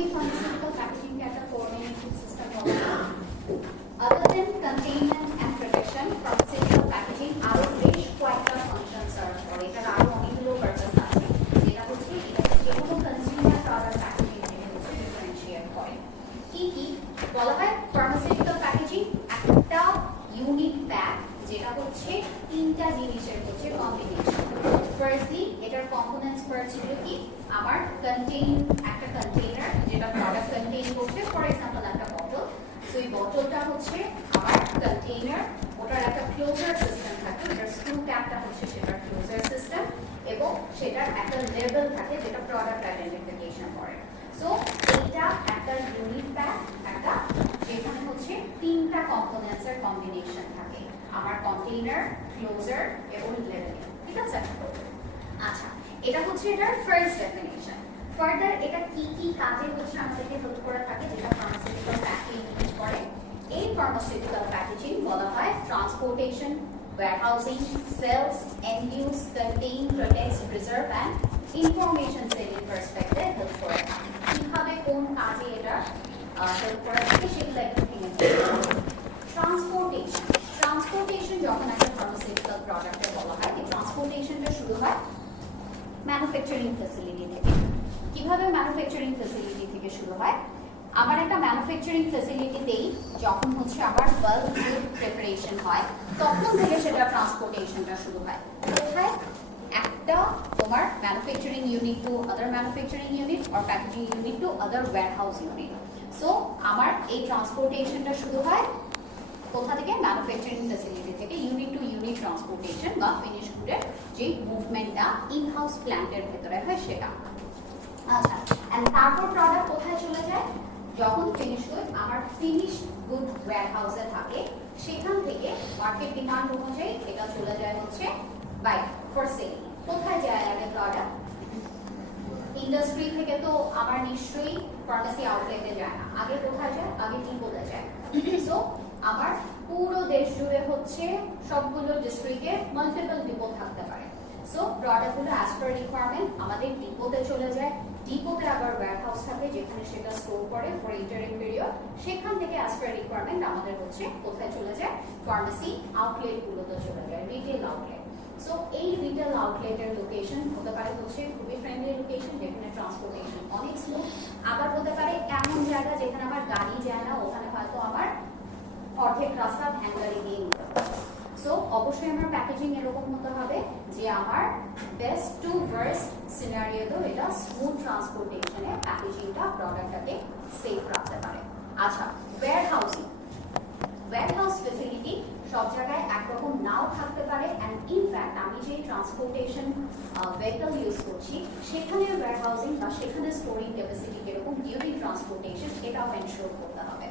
Normally, pharmaceutical packaging can have coordinating system other than containment and protection. Pharmaceutical packaging আরো বেশ কয়েকটা function serve করে, এটার আরো অনেকগুলো পারপাস আছে, যেটা হচ্ছে এটাকে যে কোনো কনজিউমার প্রোডাক্ট প্যাকেজিং থেকে হচ্ছে ডিফারেন্সিয়েট করে। কি কি বলা হয়? ফার্মাসিউটিক্যাল প্যাকেজিং একটা ইউনিক প্যাক, যেটা হচ্ছে তিনটা জিনিসের হচ্ছে কম্বিনেশন। ফার্স্টলি এটার কম্পোনেন্টস পার্টস হলো কি, আমার একটা কন্টেইনার যেটা প্রোডাক্ট কন্টেইন করছে, ফর এক্সাম্পল একটা বটল। সো এই বটলটা হচ্ছে আমার কন্টেইনার, ওটার একটা ক্লোজার সিস্টেম থাকে, ওটার স্ক্রু ক্যাপটা হচ্ছে সেটার ক্লোজার সিস্টেম, এবং সেটার একটা লেবেল থাকে যেটা প্রোডাক্ট আইডেন্টিফিকেশন করে। সো এইটা একটা ইউনিক প্যাক, একটা যেখানে হচ্ছে তিনটা কম্পোনেন্টস এর কম্বিনেশন থাকে, আমার কন্টেইনার, ক্লোজার এবং লেবেল। ঠিক আছে? আচ্ছা, এটা হচ্ছে এটার ফার্স্ট ডেফিনিশন। ফার্দার এটা কি কি কাজে হচ্ছে আমাদেরকে হেল্প করে থাকে, যেটা ফার্মাসিউটিক্যাল প্যাকেজিং ইউজ করে। এই ফার্মাসিউটিক্যাল প্যাকেজিং বলা হয় transportation, warehousing, sales, end use, contain, protects, preserve and information selling perspective help করে থাকে। কিভাবে কোন কাজে এটা হেল্প করে থাকে সেগুলো একটু ভেঙে ট্রান্সপোর্টেশন। ট্রান্সপোর্টেশন যখন একটা ফার্মাসিউটিক্যাল প্রোডাক্টে বলা হয়, এই ট্রান্সপোর্টেশনটা শুরু হয় ম্যানুফ্যাকচারিং ফ্যাসিলিটি থেকে। কিভাবে ম্যানুফ্যাকচারিং ফ্যাসিলিটি থেকে শুরু হয়? আমার একটা ম্যানুফ্যাকচারিং ফ্যাসিলিটিতেই যখন হচ্ছে আবার বাল্ক গুড প্রিপারেশন হয়, তখন থেকে সেটা ট্রান্সপোর্টেশনটা শুরু হয়। কোথায়? একটা তোমার manufacturing unit to other manufacturing unit or packaging unit to other warehouse unit. So আমার এই ট্রান্সপোর্টেশনটা শুরু হয় কোথা থেকে? ম্যানুফ্যাকচারিং ফ্যাসিলিটি থেকে ইউনিট টু ইউনিট ট্রান্সপোর্টেশন বা ফিনিশ গুডের যে মুভমেন্টটা ইন হাউস প্ল্যান্টের ভেতরে হয় সেটা। আচ্ছা, এন্ড তারপর প্রোডাক্ট কোথায় চলে যায়? যখন ফিনিশ গুড আমার ফিনিশ গুড ওয়্যারহাউসে থাকে, সেখান থেকে মার্কেট ডিমান্ড অনুযায়ী এটা চলে যায় হচ্ছে বাইরে ফর সেল। কোথায় যায় আগে প্রোডাক্ট? ইন্ডাস্ট্রি থেকে তো আমার নিশ্চয়ই ফার্মেসি আউটলেটে যায় না, আগে কোথায় যায়? আগে ডিপোতে যায়। সো আমার পুরো দেশ জুড়ে হচ্ছে সবগুলো ডিস্ট্রিক্টে মাল্টিপল ডিপো থাকতে পারে। সো প্রোডাক্টগুলো অ্যাজ পার রিকোয়ারমেন্ট আমাদের ডিপোতে চলে যায়। ডিপোতে আবার ওয়্যারহাউস থাকে যেখানে সেটা স্টোর করে ফর ইন্টারিম পিরিয়ড। সেখান থেকে অ্যাজ পার রিকোয়ারমেন্ট আমাদের হচ্ছে কোথায় চলে যায়? ফার্মেসি আউটলেটগুলোতে চলে যায়, রিটেল আউটলেট। সো এই রিটেল আউটলেটের লোকেশন হতে পারে হচ্ছে খুবই ফ্রেন্ডলি লোকেশন যেখানে ট্রান্সপোর্টেশন অনেক স্মুথ, আবার হতে পারে এমন জায়গা যেখানে আমার গাড়ি যায় না, ওখানে হয়তো আমার অর্ধেক রাস্তা ভ্যান গাড়ি দিয়ে নিতে হবে। সো অবশ্যই আমার প্যাকেজিং এরকম হতে হবে যে আমার বেস্ট টু ওয়ার্স্ট সিনারিওতে এটা স্মুথ ট্রান্সপোর্টেশনে প্যাকেজিংটা প্রোডাক্টটাকে সেফ রাখতে পারে। আচ্ছা, ওয়্যারহাউসিং। ওয়্যারহাউস ফ্যাসিলিটি সব জায়গায় একরকম নাও থাকতে পারে, অ্যান্ড ইনফ্যাক্ট আমি যে ট্রান্সপোর্টেশন ভেহিকল ইউজ করছি সেখানে ওয়্যারহাউসিং বা সেখানে স্টোরিং ক্যাপাসিটি কিরকম ডিউরিং ট্রান্সপোর্টেশন এটাও এনশিওর করতে হবে।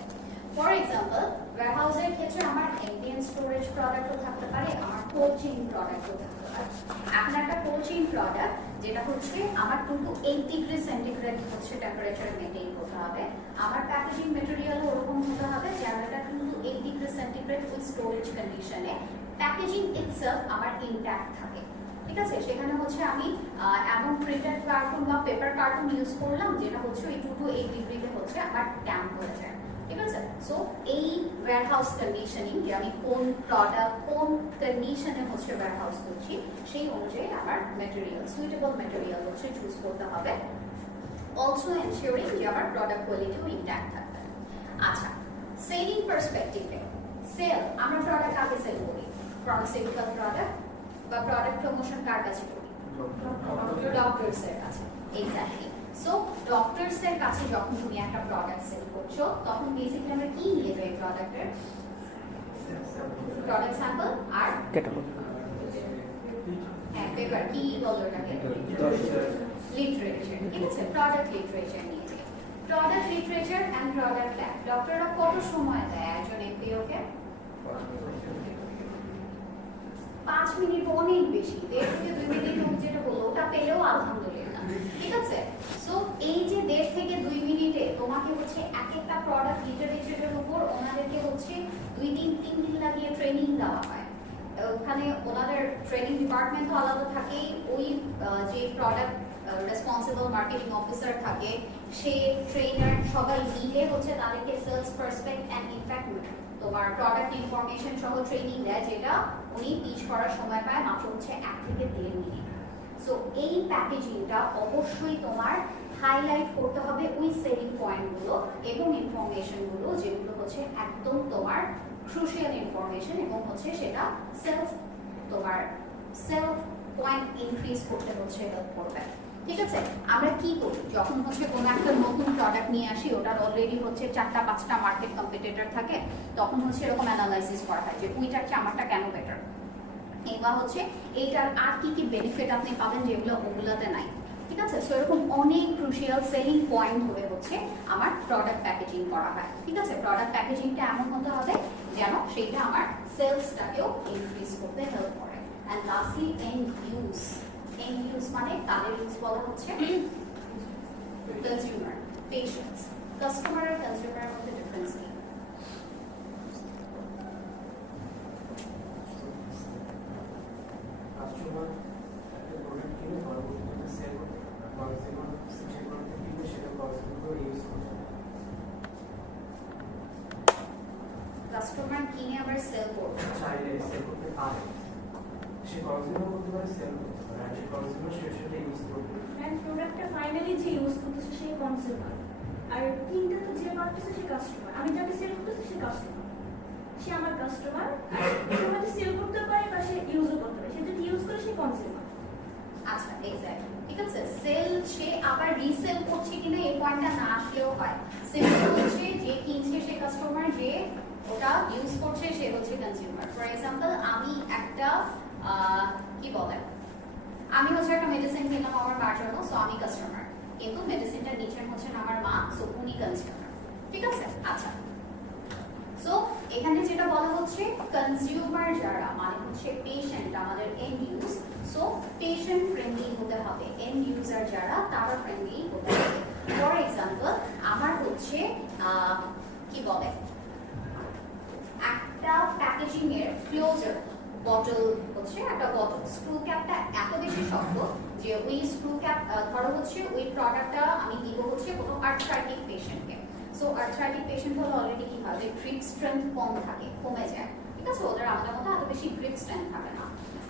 ফর এক্সাম্পল, ওয়্যারহাউসের ক্ষেত্রে আমার এমডিএন স্টোরেজ প্রোডাক্টও থাকতে পারে, আমার কোল্ড চেইন প্রোডাক্টও থাকতে পারে। এখন একটা কোল্ড চেইন প্রোডাক্ট যেটা হচ্ছে আমার 2 to 8 ডিগ্রি সেন্টিগ্রেড হচ্ছে টেম্পারেচার মেনটেন করতে হবে, আমার প্যাকেজিং ম্যাটেরিয়ালও ওরকম হতে হবে যেন এটা 2 to 8 degree centigrade with storage কন্ডিশনে প্যাকেজিং ইটসেলফ আমার ইনট্যাক্ট থাকে। ঠিক আছে? সেখানে হচ্ছে আমি এমন প্রিন্টেড কার্টুন বা পেপার কার্টুন ইউজ করলাম যেটা হচ্ছে ওই 2 to 8 ডিগ্রিতে হচ্ছে আমার ড্যাম্প হয়ে যায়। ঠিক আছে? সো এই ওয়্যারহাউস কন্ডিশনিং যে আমি কোন প্রোডাক্ট কোন কন্ডিশনে হচ্ছে ওয়্যারহাউস করছি সেই অনুযায়ী আমার ম্যাটেরিয়াল সুইটেবল ম্যাটেরিয়াল হচ্ছে চুজ করতে হবে, অলসো এনশিওরিং যে আমার প্রোডাক্ট কোয়ালিটিও ইনট্যাক্ট থাকবে। আচ্ছা, সেলিং পার্সপেক্টিভে সেল আমরা প্রোডাক্ট আগে সেল করি, ফার্মাসিউটিক্যাল প্রোডাক্ট বা প্রোডাক্ট প্রমোশন কার কাছে করি? ডক্টরসের কাছে। এক্স্যাক্টলি। সো ডক্টরসের কাছে যখন তুমি একটা প্রোডাক্ট সেল করছো তখন বেসিক্যালি আমরা কি নিয়ে যাই? প্রোডাক্টের প্রোডাক্ট স্যাম্পল আর ক্যাটালগ। হ্যাঁ, পেপার কি বলো এটাকে? লিটারেচার। ঠিক আছে? প্রোডাক্ট লিটারেচার নিয়ে যাই। Product literature and product lab ডক্টররা কত সময় দেয় একজন এমপিওকে? 5 মিনিট, অনেক বেশি, 1.5 থেকে 2 মিনিট যেটা বললো ওটা পেলেও আলহামদুলিল্লাহ। ঠিক আছে? সো এই যে 1.5 থেকে 2 মিনিটে তোমাকে হচ্ছে এক একটা প্রোডাক্ট লিটারেচারের উপর ওনাদেরকে হচ্ছে 2-3 দিন লাগিয়ে ট্রেনিং দেওয়া হয়। ওখানে ওনাদের ট্রেনিং ডিপার্টমেন্ট তো আলাদা থাকে, ওই যে প্রোডাক্ট রেসপন্সিবল মার্কেটিং অফিসার থাকে, সে ট্রেনার সবাই মিলে হচ্ছে তাদেরকে সেলস পার্সপেক্ট অ্যান্ড ইনফ্যাক্ট তোমার প্রোডাক্ট ইনফরমেশন সহ ট্রেনিং দেয়, যেটা উনি পিচ করার সময় পায় মাত্র হচ্ছে 1 থেকে 1.5 মিনিট। সো এই প্যাকেজিংটা অবশ্যই তোমার হাইলাইট করতে হবে ওই সেলিং পয়েন্টগুলো এবং ইনফরমেশনগুলো যেগুলো হচ্ছে একদম তোমার ক্রুশিয়াল ইনফরমেশন এবং হচ্ছে সেটা তোমার সেলফ পয়েন্ট ইনক্রিজ করতে হচ্ছে হেল্প করবে। ঠিক আছে, আমরা কি করি যখন হচ্ছে কোনো একটা নতুন প্রোডাক্ট নিয়ে আসি, ওটার অলরেডি হচ্ছে 4টা-5টা মার্কেট কম্পিটিটর থাকে, তখন হচ্ছে এরকম অ্যানালাইসিস করা হয় যে ওইটার চেয়ে আমারটা কেন বেটার, এবার হচ্ছে এইটার আর কি কি বেনিফিট আপনি পাবেন যেগুলো ওগুলাতে নাই। ঠিক আছে, সো এরকম অনেক ক্রুশিয়াল সেলিং পয়েন্ট ধরে হচ্ছে আমার প্রোডাক্ট প্যাকেজিং করা হয়। ঠিক আছে, প্রোডাক্ট প্যাকেজিংটা এমন হতে হবে যেন সেইটা আমার সেলসটাকেও ইনক্রিজ করতে হেল্প করে। And lastly end use. End use মানে কাদের ইউজ বলা হচ্ছে? Consumer, patients. কাস্টমার আর কনজিউমারের মধ্যে ডিফারেন্স কি? কাস্টমার একটা প্রোডাক্ট কিনে পরবর্তীতে সেল করতে পারে, সেই প্রোডাক্ট কিনে সেটা কনজিউমার ইউজ করতে পারে। কাস্টমার কিনে আবার সেল করবে, চাইলে সেল করতে পারে, সে কনজিউমার করতে পারে, সেল করতে পারে, আর সে কনজিউমার সেটা ইউজ করবে। এন্ড প্রোডাক্টটা ফাইনালি যে ইউজ করতেছে সেই কনজিউমার, আর কিনতে তো যে পারতেছে সে কাস্টমার। আমি যাকে সেল করতেছি সে কাস্টমার, সে আমার কাস্টমার। সে আমাকে সেল করতে পারে বা সে ইউজও করতে পারে, সে যদি ইউজ করে সে কনজিউমার। আচ্ছা এক্স্যাক্টলি, ঠিক আছে। সেল সে আবার রিসেল করছে কিনা এই পয়েন্টটা না আসলেও হয়। সেল হচ্ছে যে কিনছে সে কাস্টমার, যে ওটা ইউজ করছে সে হচ্ছে কনজিউমার। ফর এক্সাম্পল আমি একটা কি বলে, আমি হচ্ছে একটা মেডিসিন কিনলাম আমার মার জন্য, সো আমি কাস্টমার, কিন্তু মেডিসিনটা নিচ্ছেন হচ্ছেন আমার মা, সো উনি কনজিউমার। ঠিক আছে, আচ্ছা। সো এখানে যেটা বলা হচ্ছে কনজিউমার যারা মানে হচ্ছে পেশেন্ট, আমাদের end use, so patient friendly হতে হবে। এন্ড ইউজার যারা তারা ফ্রেন্ডলি হতে হবে। ফর এক্সাম্পল আমার হচ্ছে কি বলে, একটা প্যাকেজিং এর ক্লোজার বটল হচ্ছে একটা বটল, স্ক্রু ক্যাপটা এত বেশি শক্ত যে ওই স্ক্রু ক্যাপ ধরো হচ্ছে ওই প্রোডাক্টটা আমি দিব হচ্ছে কোনো আর্থ্রাইটিক পেশেন্টকে। সো আর্থ্রাইটিক পেশেন্ট হলে অলরেডি কি হয়, গ্রিপ স্ট্রেংথ কম থাকে, কমে যায়। ঠিক আছে, ওদের আমাদের মতো এত বেশি গ্রিপ স্ট্রেংথ থাকে না।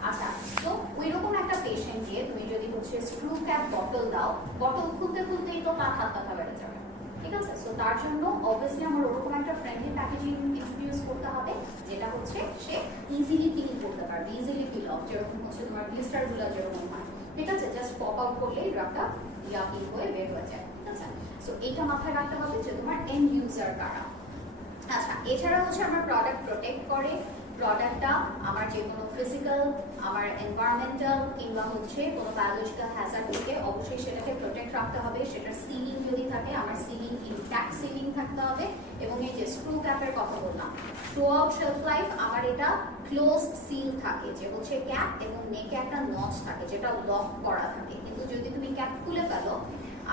আচ্ছা, তো ওইরকম একটা পেশেন্টকে তুমি যদি হচ্ছে স্ক্রু ক্যাপ বটল দাও, বটল খুলতে খুলতেই তো তার হাত ব্যথা বেড়ে যাবে। ঠিক আছে, সো তার জন্য অবভিয়াসলি আমার ওরকম একটা ফ্রেন্ডলি প্যাকেজিং ইন্ট্রোডিউস করতে হবে যেটা হচ্ছে সে ইজিলি ফিল করতে পারবে, ইজিলি ফিল অফ, যেরকম হচ্ছে তোমার ব্লিস্টারগুলো যেরকম হয়। ঠিক আছে, জাস্ট পপ আউট করলেই ড্রাগটা ইয়াকিং হয়ে বের হয়ে যায়। ঠিক আছে, সো এইটা মাথায় রাখতে হবে যে তোমার এন্ড ইউজার কারা। আচ্ছা, এছাড়া হচ্ছে আমার প্রোডাক্ট প্রোটেক্ট করে। প্রোডাক্টটা আমার যে কোনো ফিজিক্যাল, আমার এনভায়রনমেন্টাল কিংবা হচ্ছে কোনো বায়োলজিক্যাল হ্যাজার্ড থেকে অবশ্যই সেটাকে প্রোটেক্ট রাখতে হবে। সেটার সিলিং যদি থাকে, আমার সিলিং ইনট্যাক্ট সিলিং থাকতে হবে। এবং এই যে স্ক্রু ক্যাপের কথা বললাম, থ্রু আউট শেলফ লাইফ আমার এটা ক্লোজ সিল থাকে, যে হচ্ছে ক্যাপ এবং নেকে একটা নচ থাকে যেটা লক করা থাকে। কিন্তু যদি তুমি ক্যাপ খুলে ফেলো,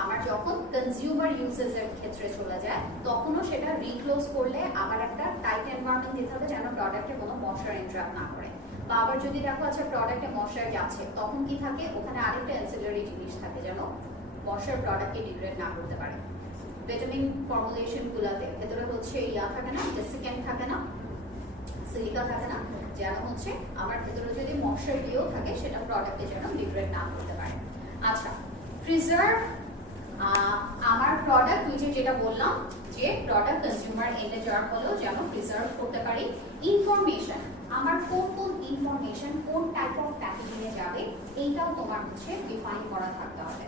আমার যখন কনজিউমার ইউজেসের ক্ষেত্রে চলে যায়, তখনও সেটা রিক্লোজ করলে আবার একটা টাইট এনভায়রনমেন্ট দিতে হবে যেন প্রোডাক্টে কোনো মশার ইন্টারাপ্ট না করে। বা আবার যদি দেখো আচ্ছা প্রোডাক্টে মশার যাচ্ছে, তখন কি থাকে, ওখানে আরেকটা অ্যান্সিলারি জিনিস থাকে যেন মশার প্রোডাক্টকে ডিগ্রেড না করতে পারে। ভিটামিন ফর্মুলেশনগুলোতে ভেতরে হচ্ছে ইয়া থাকে না, ডেসিকেন্ট থাকে না, সিলিকা থাকে না, যেন হচ্ছে আমার ভেতরে যদি মশার ইয়েও থাকে সেটা প্রোডাক্টে যেন ডিগ্রেড না করতে পারে। আচ্ছা, প্রিজার্ভ আমার প্রোডাক্ট নিচে যেটা বললাম যে প্রোডাক্ট কনজিউমার এন্ডে যাওয়ার ফলেও যেন প্রিজার্ভ করতে পারি। ইনফরমেশন, আমার কোন কোন ইনফরমেশন কোন টাইপ অফ প্যাকেজিং এ যাবে এইটাও তোমার হচ্ছে ডিফাইন করা থাকতে হবে।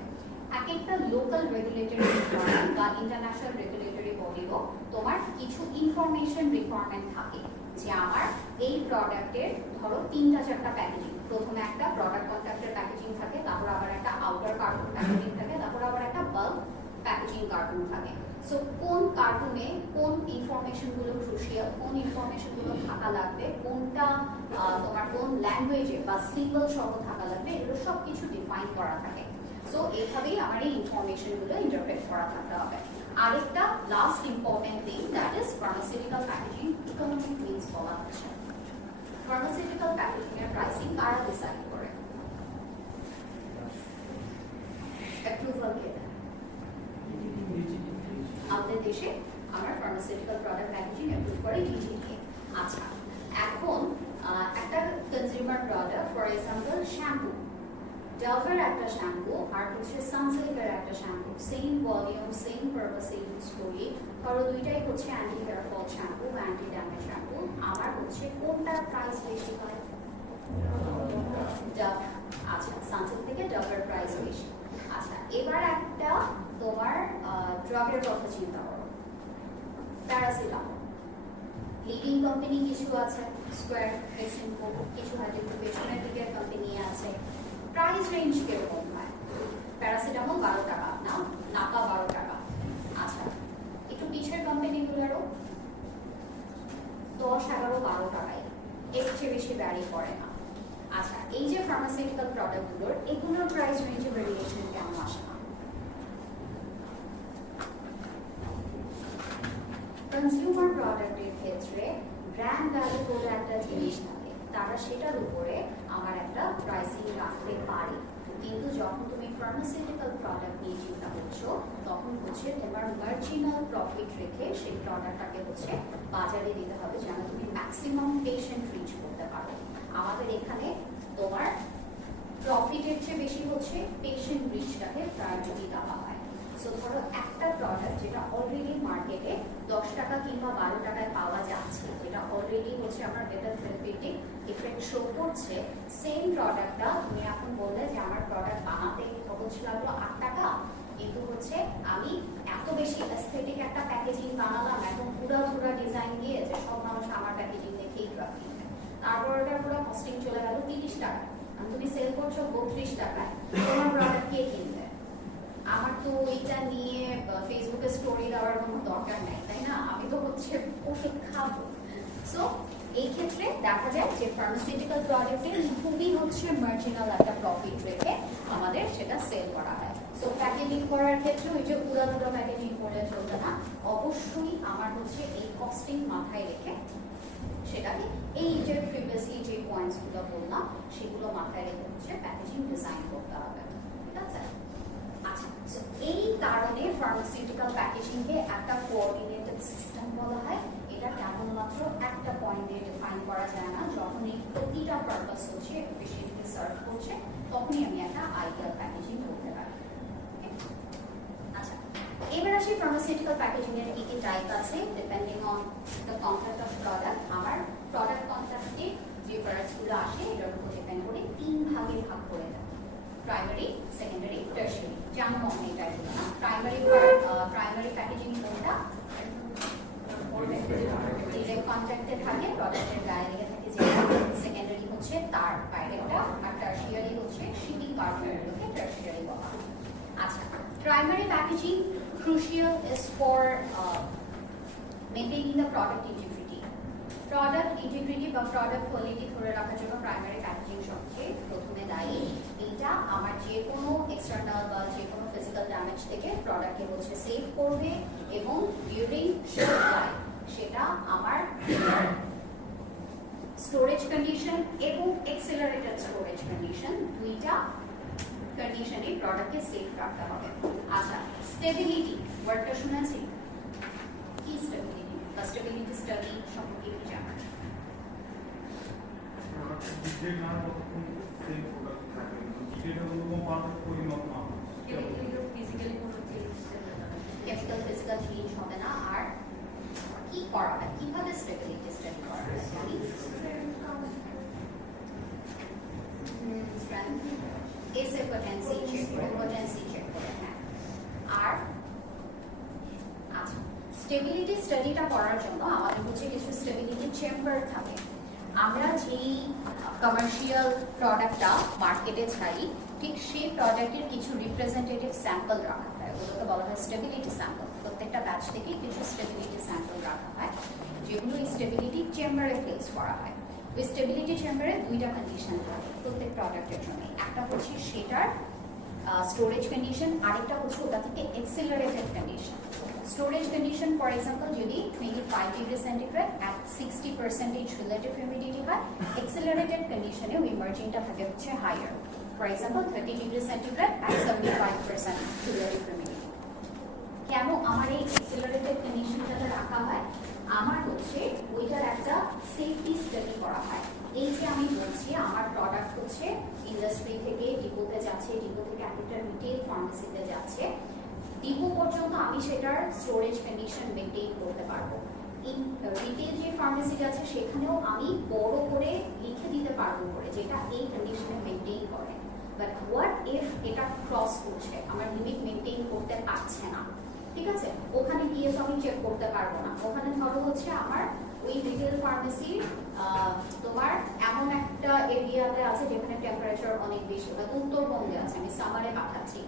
এক একটা লোকাল রেগুলেটরি রিকোয়ারমেন্ট বা ইন্টারন্যাশনাল রেগুলেটরি বডিরও তোমার কিছু ইনফরমেশন রিকোয়ারমেন্ট থাকে যে আমার এই প্রোডাক্টের ধরো 3টা-4টা প্যাকেজিং, প্রথমে একটা প্রোডাক্ট কন্ট্যাক্টের প্যাকেজিং থাকে, তারপর আবার একটা আউটার কার্টুন প্যাকেজিং থাকে, তারপর আবার একটা বাল্ক প্যাকেজিং কার্টুন থাকে। সো কোন কার্টুনে কোন ইনফরমেশনগুলো ক্রুশিয়াল, কোন ইনফরমেশনগুলো থাকা লাগবে, কোনটা তোমার কোন ল্যাঙ্গুয়েজে বা সিম্বল সহ থাকা লাগবে, এগুলো সব কিছু ডিফাইন করা থাকে। সো এইভাবেই আমার এই ইনফরমেশনগুলো ইন্টারপ্রেট করা থাকতে হবে। আরেকটা last important thing, that is pharmaceutical packaging economic means বলা হচ্ছে। ফার্মাসিউটিক্যাল প্যাকেজিং এর প্রাইসিং কারা ডিসাইড করে? অ্যাপ্রুভাল কে দেয়? দেশে আমার ফার্মাসিউটিক্যাল প্রোডাক্ট প্যাকেজিং অ্যাপ্রুভ করে DGTA। আচ্ছা, এখন একটা consumer product, for example shampoo, ডাভের একটা শ্যাম্পু আর হচ্ছে সানসিল্কের একটা শ্যাম্পু, সেম ভলিউম সেম পারপাসে ইউজ করি, কারো দুইটাই হচ্ছে অ্যান্টি হেয়ার ফল শ্যাম্পু বা অ্যান্টি ড্যামেজ শ্যাম্পু। আমার হচ্ছে কোনটার প্রাইস বেশি হয়? ডাভ। আচ্ছা, সানসিল্ক থেকে ডাভের প্রাইস বেশি। আচ্ছা, এবার একটা তোমার ড্রাগের কথা চিন্তা করো, প্যারাসিটামল। লিডিং কোম্পানি কিছু আছে, স্কোয়ার, বেসিনকো, কিছু হয়তো একটু পেছনের দিকের কোম্পানি আছে। প্রাইস রেঞ্জ কিরকম হয়? প্যারাসিটামল 12 টাকা, না নাপা 12 টাকা। আচ্ছা, একটু পিছের কোম্পানিগুলোরও 10, 11, 12 টাকায়, এর চেয়ে বেশি ভ্যারি করে না। আচ্ছা, এই যে ফার্মাসিউটিক্যাল প্রোডাক্টগুলোর, এগুলোর প্রাইস রেঞ্জে ভেরিয়েশন কেন আসে না? কনজিউমার প্রোডাক্টের ক্ষেত্রে ব্র্যান্ড ভ্যালু বলে একটা জিনিস থাকে, তারা সেটার উপরে আমার একটা প্রাইসিং রাখতে পারে। কিন্তু যখন তুমি ফার্মাসিউটিক্যাল প্রোডাক্ট নিয়ে চিন্তা করছো, তখন হচ্ছে তোমার মার্জিনাল প্রফিট রেখে সেই প্রোডাক্টটাকে হচ্ছে বাজারে দিতে হবে, যেন তুমি ম্যাক্সিমাম পেশেন্ট রিচ করতে পারো। আমাদের এখানে তোমার প্রফিটের চেয়ে বেশি হচ্ছে পেশেন্ট রিচটাকে প্রায়োরিটি দেওয়া হয়। সো ধরো একটা প্রোডাক্ট যেটা অলরেডি মার্কেটে 10 টাকা কিংবা 12 টাকায় পাওয়া যাচ্ছে, যেটা অলরেডি হচ্ছে আমার বেটার থেরাপিউটিক ইফেক্ট শো করছে, সেম প্রোডাক্টটা তুমি এখন বললে যে আমার প্রোডাক্ট বানাতে খরচ লাগলো 8 টাকা, কিন্তু হচ্ছে আমি এত বেশি অ্যাস্থেটিক একটা প্যাকেজিং বানালাম, এখন পুরো ডিজাইন দিয়ে যে সব মানুষ আমার প্যাকেজিং দেখেই ড্রাগ কিনবে, তারপর ওটা পুরো কস্টিং চলে গেল 30 টাকা, আর তুমি সেল করছো 32 টাকায়, তোমার প্রোডাক্ট কে কিনবে? আমার তো এইটা নিয়ে ফেসবুকে স্টোরি দেওয়ার কোনো দরকার নাই, তাই না? আমি তো হচ্ছে ওষুধ খাবো। সো এই ক্ষেত্রে দেখা যায় যে ফার্মাসিউটিক্যাল প্রোডাক্টের খুবই হচ্ছে মার্জিনাল একটা প্রফিট রেখে আমাদের সেটা সেল করা হয়। সো প্যাকেজিং করার ক্ষেত্রে ওই যে পুরো প্যাকেজিং করে চলবে না, অবশ্যই আমার হচ্ছে এই কস্টিং মাথায় রেখে সেটাকে এই যে প্রিভিয়াসলি যে পয়েন্টসগুলো বললাম সেগুলো মাথায় রেখে হচ্ছে প্যাকেজিং ডিজাইন করতে হবে, ঠিক আছে? আচ্ছা, সো এই কারণে ফার্মাসিউটিক্যাল প্যাকেজিংকে একটা কোঅর্ডিনেটেড সিস্টেম বলা হয়। এটা কেবলমাত্র একটা পয়েন্ট দিয়ে ডিফাইন করা যায় না, যখন এই প্রতিটা পারপাস হচ্ছে এফিশিয়েন্টলি সার্ভ করছে, তখনই আমি একটা আইডিয়াল প্যাকেজিং করতে পারি। আচ্ছা, এবার আসি ফার্মাসিউটিক্যাল প্যাকেজিং এর কি কি টাইপ আছে depending on the contract of product. আমার প্রোডাক্ট কন্ট্রাক্টে যে প্রোডাক্টসগুলো আসে এটার উপর ডিপেন্ড করে 3 ভাগে ভাগ করে দেয়, প্রাইমারি, সেকেন্ডারি, টার্সিয়ারি। যেমন অনেক টাইপের না, প্রাইমারি প্যাকেজিং কোনটা? ডিরেক্ট কন্ট্রাক্টে থাকে, প্রোডাক্টের গায়ে লেগে থাকে যেটা, সেকেন্ডারি হচ্ছে তার বাইরেটা, আর টার্সিয়ারি হচ্ছে শিপিং কার্টুনগুলোকে টার্সিয়ারি বলা হয়। আচ্ছা, primary packaging crucial is for maintaining the product integrity. Product integrity বা প্রোডাক্ট কোয়ালিটি ধরে রাখার জন্য প্রাইমারি প্যাকেজিং সবচেয়ে প্রথমে দায়ী। এটা আমার যে কোনো এক্সটার্নাল বা যে কোনো ফিজিক্যাল ড্যামেজ থেকে প্রোডাক্টকে হচ্ছে সেভ করবে, এবং ডিউরিং শেলফ লাইফ সেটা আমার স্টোরেজ কন্ডিশন এবং এক্সেলারেটেড স্টোরেজ কন্ডিশন দুইটা কন্ডিশনে প্রোডাক্টকে সেভ রাখতে হবে। আচ্ছা, স্টেবিলিটি ওয়ার্ডটা শুনেছি, কি স্টেবিলিটি বা স্টেবিলিটি স্টাডি সম্পর্কে কি জানেন? কেমিক্যাল ফিজিক্যাল চেঞ্জ হবে না। আর কি করা হয়, কিভাবে স্টেবিলিটি স্টাডি করা হয়? এসে পটেন্সি চেক করে, পটেন্সি চেক করে, হ্যাঁ। আর আচ্ছা, স্টেবিলিটি স্টাডিটা করার জন্য আমাদের হচ্ছে কিছু স্টেবিলিটি চেম্বার থাকে। আমরা যেই কমার্শিয়াল প্রোডাক্টটা মার্কেটে ছাড়ি, ঠিক সেই প্রোডাক্টের কিছু রিপ্রেজেন্টেটিভ স্যাম্পল রাখা হয়, ওগুলোকে বলা হয় স্টেবিলিটি স্যাম্পল। প্রত্যেকটা ব্যাচ থেকে কিছু স্টেবিলিটি স্যাম্পল রাখা হয়, যেগুলো এই স্টেবিলিটি চেম্বারে প্লেস করা হয়। ওই স্টেবিলিটি চেম্বারে দুইটা কন্ডিশন থাকে প্রত্যেক প্রোডাক্টের জন্য, একটা হচ্ছে সেটার স্টোরেজ কন্ডিশন, আরেকটা হচ্ছে ওটা থেকে accelerated condition. Storage condition for example যদি 25 degree centigrade at 60% relative humidity হয়, এক্সেলারেটেড কন্ডিশনে ওই মার্জিনটা থাকে হচ্ছে higher, for example 30 degree centigrade at 75% relative humidity. কেন আমার এই এক্সেলারেটেড যাচ্ছে, ডিপো থেকে একটা রিটেল ফার্মেসিতে যাচ্ছে, ডিপো পর্যন্ত আমি সেটার স্টোরেজ কন্ডিশন মেনটেন করতে পারবো। রিটেল যে ফার্মেসিটা আছে সেখানেও আমি বড় করে লিখে দিতে পারবো করে যেটা এই কন্ডিশনে মেনটেন করে। বাট হোয়াট ইফ এটা ক্রস করছে, আমার লিমিট মেনটেন করতে পারছে না, ঠিক আছে, ওখানে গিয়ে তো আমি চেক করতে পারবো না। ওখানে ধরো হচ্ছে আমার ওই রিটেল ফার্মেসি তোমার এমন একটা এরিয়াতে আছে যেখানে টেম্পারেচার অনেক বেশি, হয়তো উত্তরবঙ্গে আছে, আমি সামারে পাঠাচ্ছি,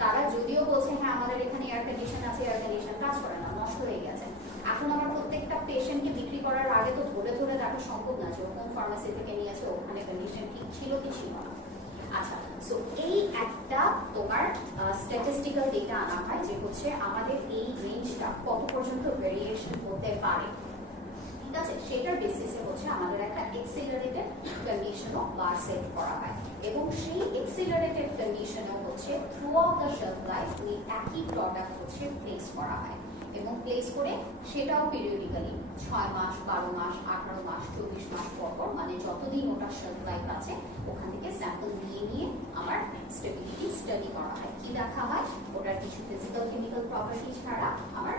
তারা যদিও বলছে হ্যাঁ আমাদের এখানে এয়ার কন্ডিশন আছে, এয়ার কন্ডিশন কাজ করে না, নষ্ট হয়ে গেছে। এখন আমার প্রত্যেকটা পেশেন্টকে বিক্রি করার আগে তো ধরে ধরে দেখা সম্ভব না যে কোন ফার্মেসি থেকে নিয়েছে, ওখানে কন্ডিশন ঠিক ছিল কি ছিল না। আচ্ছা, সো এই একটা তোমার স্ট্যাটিস্টিক্যাল ডেটা আনা হয় যে হচ্ছে আমাদের এই রেঞ্জটা কত পর্যন্ত ভেরিয়েশন হতে পারে, ঠিক আছে, সেটার বেসিসে হচ্ছে আমাদের একটা এক্সিলারেটেড কন্ডিশনও বার সেট করা হয় এবং সেই এক্সিলারেটেড কন্ডিশনও হচ্ছে through out the shelf life ওই একই প্রোডাক্ট হচ্ছে প্লেস করা হয় এবং প্লেস করে সেটাও পিরিয়ডিক্যালি 6 মাস, 12 মাস, 18 মাস, 24 মাস পর পর, মানে যতদিন ওটা শেলফ লাইফ আছে ওখান থেকে স্যাম্পল নিয়ে নিয়ে আমার স্টেবিলিটি স্টাডি করা হয়। কি দেখা হয়, ওটার কিছু ফিজিক্যাল কেমিক্যাল প্রপার্টি ছাড়া আমার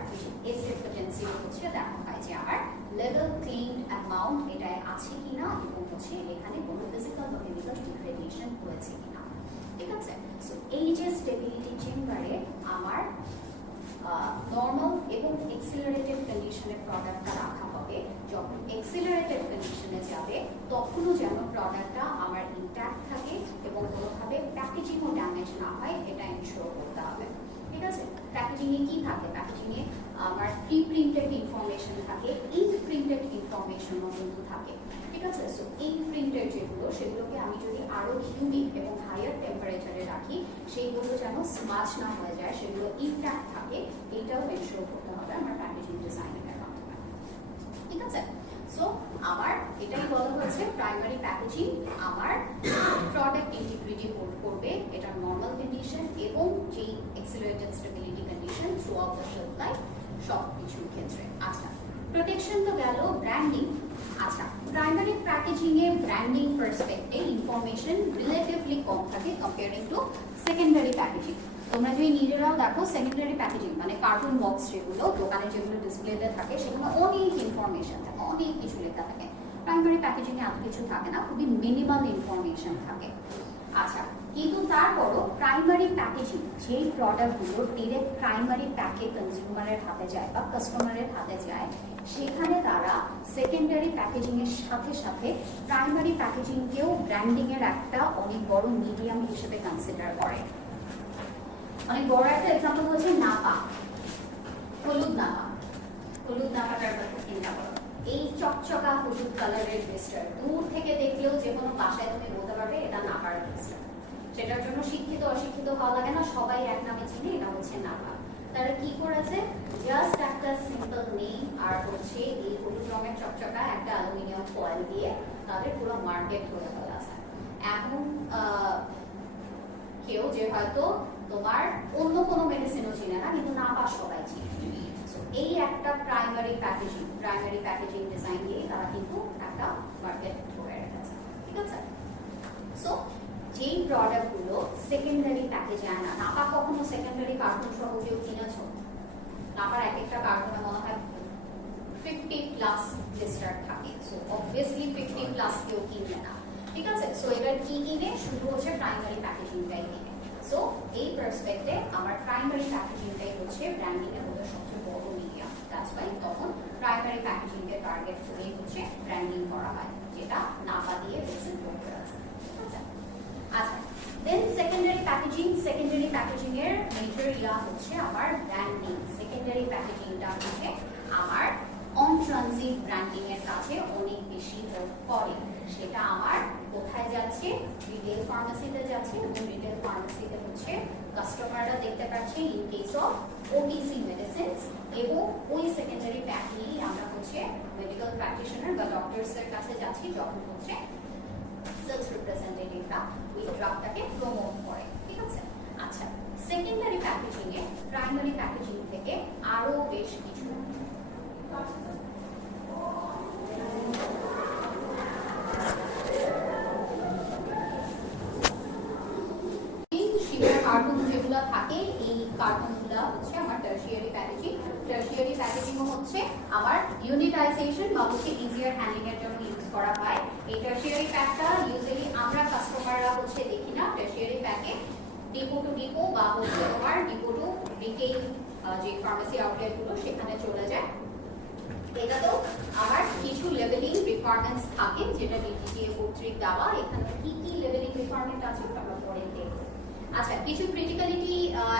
এসিড পটেন্সি হচ্ছে দেখা হয় যে আমার লেভেল ক্লিন অ্যামাউন্ট এটাই আছে কিনা এবং হচ্ছে এখানে কোনো ফিজিক্যাল বা কেমিক্যাল ডিগ্রেডেশন হয়েছে কিনা, ঠিক আছে। সো এই যে স্টেবিলিটি চেম্বারে আমার নর্মাল এবং এক্সিলারেটেড কন্ডিশনের প্রোডাক্টটা রাখা হবে, যখন এক্সিলারেটেড কন্ডিশনে যাবে তখনও যেন প্রোডাক্টটা আমার ইনট্যাক্ট থাকে এবং কোনোভাবে প্যাকেজিংও ড্যামেজ না হয় এটা এনশিওর করতে হবে, ঠিক আছে। প্যাকেজিংয়ে কি থাকে, প্যাকেজিংয়ে আমার প্রি প্রিন্টেড ইনফরমেশন থাকে, ইঙ্ক প্রিন্টেড ইনফরমেশনও কিন্তু থাকে, ঠিক আছে। সো ইঙ্ক প্রিন্টেড যেগুলো সেগুলোকে আমি যদি আরো হিউমিড এবং হায়ার টেম্পারেচারে রাখি সেইগুলো যেন স্মাচ না হয়ে যায়, সেগুলো ইনট্যাক্ট থাকে, এটাও এনশিওর করতে হবে আমার প্যাকেজিং ডিজাইনের মাধ্যমে, ঠিক আছে। সো আমার এটাই বলা হয়েছে প্রাইমারি প্যাকেজিং আমার প্রোডাক্ট ইন্টিগ্রিটি করবে এটার নর্মাল কন্ডিশন এবং যেই accelerated stability condition through out the shelf life সব কিছুর ক্ষেত্রে। আচ্ছা, প্রোটেকশন তো গেল, ব্র্যান্ডিং। আচ্ছা, প্রাইমারি প্যাকেজিং এ ব্র্যান্ডিং পার্সপেক্টে ইনফরমেশন রিলেটিভলি কম থাকে কম্পেয়ারিং টু সেকেন্ডারি প্যাকেজিং। তোমরা যদি নিজেরাও দেখো সেকেন্ডারি প্যাকেজিং মানে কার্টুন বক্স যেগুলো দোকানে যেগুলো ডিসপ্লেতে থাকে সেখানে অনেক ইনফরমেশন থাকে, অনেক কিছু লেখা থাকে। প্রাইমারি প্যাকেজিং এ এত কিছু থাকে না, খুবই মিনিমাল ইনফরমেশন থাকে। আচ্ছা, কিন্তু তারপরও প্রাইমারি প্যাকেজিং যেই প্রোডাক্টগুলো ডিরেক্ট প্রাইমারি প্যাকে কনজিউমারের হাতে যায় বা কাস্টমারের হাতে যায় সেখানে তারা সেকেন্ডারি প্যাকেজিং এর সাথে সাথে প্রাইমারি প্যাকেজিংকেও ব্র্যান্ডিং এর একটা অনেক বড় মিডিয়াম হিসেবে কনসিডার করে। অনেক বড় একটা এক্সাম্পল হচ্ছে নাপা, হলুদ নাপা। হলুদ নাপাটার কথা চিন্তা করো, এই চকচকা হলুদ কালারের ড্রেসটার দূর থেকে দেখলেও যে কোনো বাসায় তুমি বলতে পারবে এটা নাপার ড্রেসটা। সেটার জন্য শিক্ষিত অশিক্ষিত হওয়া লাগে না, সবাই এক নামে চিনে এটা হচ্ছে নাপা। তারা কি করেছে, জাস্ট একটা সিম্পল নেম আর হচ্ছে এই হলুদ রঙের চকচকা একটা অ্যালুমিনিয়াম ফয়েল দিয়ে তাদের পুরো মার্কেট করে ফেলেছে। এখন কেউ যে হয়তো তোমার অন্য কোনো মেডিসিনও চিনে না কিন্তু নাপা সবাই চিনে। এই একটা প্রাইমারি প্যাকেজিং ডিজাইন দিয়ে তারা কিন্তু একটা মার্কেট ধরে রেখেছে, ঠিক আছে। সো যেই প্রোডাক্টগুলো সেকেন্ডারি প্যাকেজে আয় না, নাপা কখনো সেকেন্ডারি কার্টুন সহ কেউ কিনেছো? নাপার এক একটা কার্টুনে মনে হয় 50+ লিস্টার থাকে, সো অবভিয়াসলি 50+ কেউ কিনবে না, ঠিক আছে। সো এবার কি কিনে, শুধু হচ্ছে প্রাইমারি প্যাকেজিংটাই কিনে। সো এই পার্সপেক্টে আমার প্রাইমারি প্যাকেজিংটাই হচ্ছে ব্র্যান্ডিং এর মধ্যে সবচেয়ে বড় মিডিয়া। দ্যাটস ওয়াই তখন প্রাইমারি প্যাকেজিং এর টার্গেট করেই হচ্ছে ব্র্যান্ডিং করা হয়, যেটা নাপা দিয়ে রিপ্রেজেন্ট করতে আছে, ঠিক আছে। আচ্ছা, দেন সেকেন্ডারি প্যাকেজিং এর মেজর ইয়া হচ্ছে আমার ব্র্যান্ডিং। সেকেন্ডারি প্যাকেজিংটা হচ্ছে আমার অন ট্রানজিট ব্র্যান্ডিং এর কাছে অনেক বেশি হেল্প করে। সেটা আমার কোথায় যাচ্ছে, রিটেল ফার্মেসিতে যাচ্ছে এবং রিটেল ফার্মেসিতে হচ্ছে কাস্টমাররা দেখতে পাচ্ছে in case of OTC medicines এবং ওই সেকেন্ডারি প্যাক নিয়েই আমরা হচ্ছে মেডিকেল প্র্যাকটিশনার বা ডক্টরসের কাছে যাচ্ছি যখন হচ্ছে সেলস রিপ্রেজেন্টেটিভরা ওই ড্রাগটাকে প্রমোট করে, ঠিক আছে। আচ্ছা, secondary packaging a primary packaging থেকে আরো বেশ কিছু প্যাকেজিংও হচ্ছে আমার ইউনিটাইজেশন বা হচ্ছে ইজিয়ার হ্যান্ডলিং এর জন্য ইউজ করা হয়। এই টারশিয়ারি প্যাকটা ইউজুয়ালি আমরা কাস্টমাররা হচ্ছে দেখি না টারশিয়ারি প্যাকে ডিপো টু ডিপো বা হচ্ছে তোমার ডিপো টু রিটেইল যে ফার্মেসি আউটলেট গুলো সেখানে চলে যায়। এটাতেও আমার কিছু লেভেলিং রিকোয়ারমেন্টস থাকে যেটা ডিটিটিএ কর্তৃক দেওয়া। এখানে কি কি লেভেলিং রিকোয়ারমেন্ট আছে ওটা আমরা পরে দেখব। আচ্ছা, কিছু ক্রিটিক্যালিটি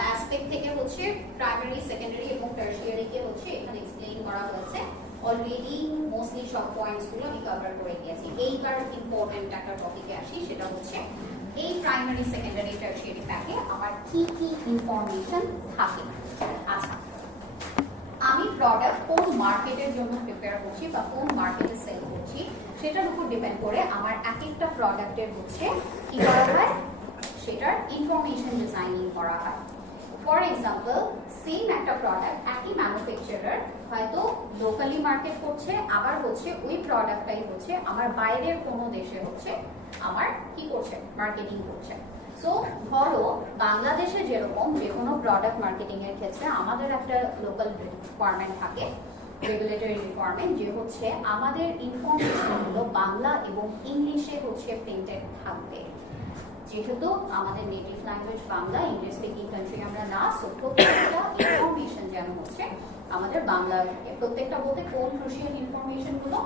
অ্যাসপেক্ট থেকে হচ্ছে প্রাইমারি, সেকেন্ডারি এবং টারশিয়ারি কে হচ্ছে এখানে এক্সপ্লেইন করা হয়েছে। অলরেডি মোস্টলি সব পয়েন্টস গুলো আমি কভার করে দিয়েছি। এইবার ইম্পর্টেন্ট একটা টপিকে আসি, সেটা হচ্ছে এই প্রাইমারি, সেকেন্ডারি, টারশিয়ারি প্যাকে আমার কি কি ইনফরমেশন থাকে। আচ্ছা, আমি প্রোডাক্ট কোন মার্কেটের জন্য প্রিপেয়ার করছি বা কোন মার্কেটে সেল করছি সেটার উপর ডিপেন্ড করে আমার এক একটা প্রোডাক্টের হচ্ছে কি করা হয়, সেটার ইনফরমেশন ডিজাইনিং করা হয়। ফর এক্সাম্পল, সেম একটা প্রোডাক্ট একই ম্যানুফ্যাকচারার হয়তো লোকালি মার্কেট করছে, আবার হচ্ছে ওই প্রোডাক্টটাই হচ্ছে আমার বাইরের কোনো দেশে হচ্ছে আমার কি করছে, মার্কেটিং করছে। সো ধরো বাংলাদেশে যেরকম যে কোনো প্রোডাক্ট মার্কেটিং এর ক্ষেত্রে আমাদের একটা লোকাল রিকোয়ারমেন্ট থাকে, রেগুলেটরি রিকোয়ারমেন্ট, যে হচ্ছে আমাদের ইনফরমেশনগুলো বাংলা এবং ইংলিশে হচ্ছে প্রিন্টেড থাকবে। যেহেতু আমাদের native language Bangla, English speaking country আমরা না, সো প্রত্যেকটা ইনফরমেশন যেন হচ্ছে আমাদের বাংলা থাকে। প্রত্যেকটা বলতে কোন ক্রুশিয়াল ইনফরমেশন গুলো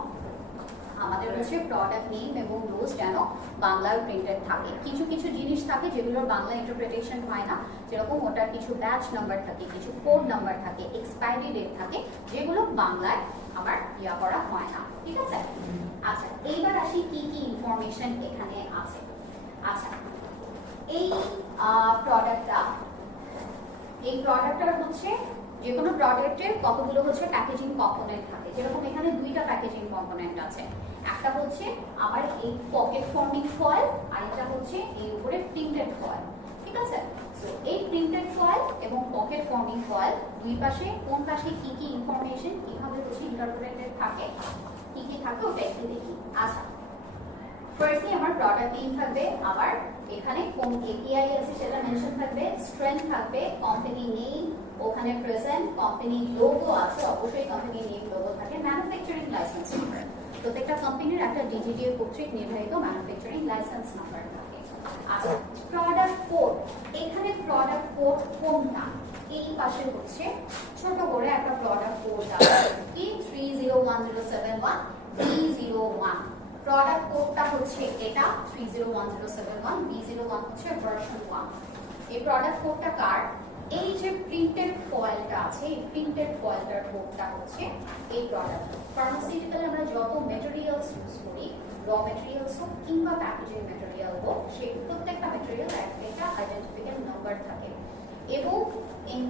আমাদের হচ্ছে প্রোডাক্ট নেম এবং রোজ যেন বাংলায় প্রিন্টেড থাকে। কিছু কিছু জিনিস থাকে যেগুলোর বাংলা ইন্টারপ্রিটেশন হয় না, যেরকম ওটার কিছু ব্যাচ নাম্বার থাকে, কিছু কোড নাম্বার থাকে, এক্সপায়ারি ডেট থাকে, যেগুলো বাংলায় আমার ইয়া করা হয় না। ঠিক আছে? আচ্ছা, এইবার আসি কি কি ইনফরমেশন এখানে আছে। আচ্ছা, এই প্রোডাক্টটার হচ্ছে যে কোনো প্রোডাক্টের কতগুলো হচ্ছে প্যাকেজিং কম্পোনেন্ট থাকে। যেরকম এখানে দুইটা প্যাকেজিং কম্পোনেন্ট আছে, একটা হচ্ছে আমার এই পকেট ফর্মিং ফয়েল, আর একটা হচ্ছে এই উপরে প্রিন্টেড ফয়েল। ঠিক আছে? সো এই প্রিন্টেড ফয়েল এবং পকেট ফর্মিং ফয়েল দুই পাশে কোন পাশে কি কি ইনফরমেশন কিভাবে হচ্ছে ইন্টারপ্রেটেড থাকে, কি কি থাকে ওটা একটু দেখি। আচ্ছা, ফার্স্টলি আমার প্রোডাক্ট নেম থাকবে, আবার এখানে কোন এপিআই আছে সেটা মেনশন থাকবে, স্ট্রেংথ থাকবে, কোম্পানি নেম ওখানে প্রেজেন্ট, কোম্পানি লোগো আছে, অবশ্যই কোম্পানি নেম লোগো থাকে, ম্যানুফ্যাকচারিং লাইসেন্স নাম্বার। প্রত্যেকটা কোম্পানির একটা ডিজিটিএ কর্তৃক নির্ধারিত ম্যানুফ্যাকচারিং লাইসেন্স নাম্বার থাকে। আচ্ছা, প্রোডাক্ট কোড, এখানে প্রোডাক্ট কোড কোনটা, এই পাশে হচ্ছে ছোট করে একটা প্রোডাক্ট কোড আছে, কি 301071 B01। প্রোডাক্ট কোডটা হচ্ছে এটা 301071 B01 হচ্ছে ভার্সন 1। এই প্রোডাক্ট কোডটা কার, এই যে প্রিন্টেড ফয়েলটা আছে, এই প্রিন্টেড ফয়েলটার কোডটা হচ্ছে এই প্রোডাক্ট। ফার্মাসিউটিক্যালে আমরা যত ম্যাটেরিয়ালস ইউজ করি, র ম্যাটেরিয়ালস হোক কিংবা প্যাকেজিং ম্যাটেরিয়াল হোক, সেই প্রত্যেকটা ম্যাটেরিয়াল একটা আইডেন্টিফিকেশন নাম্বার থাকে, এবং ইন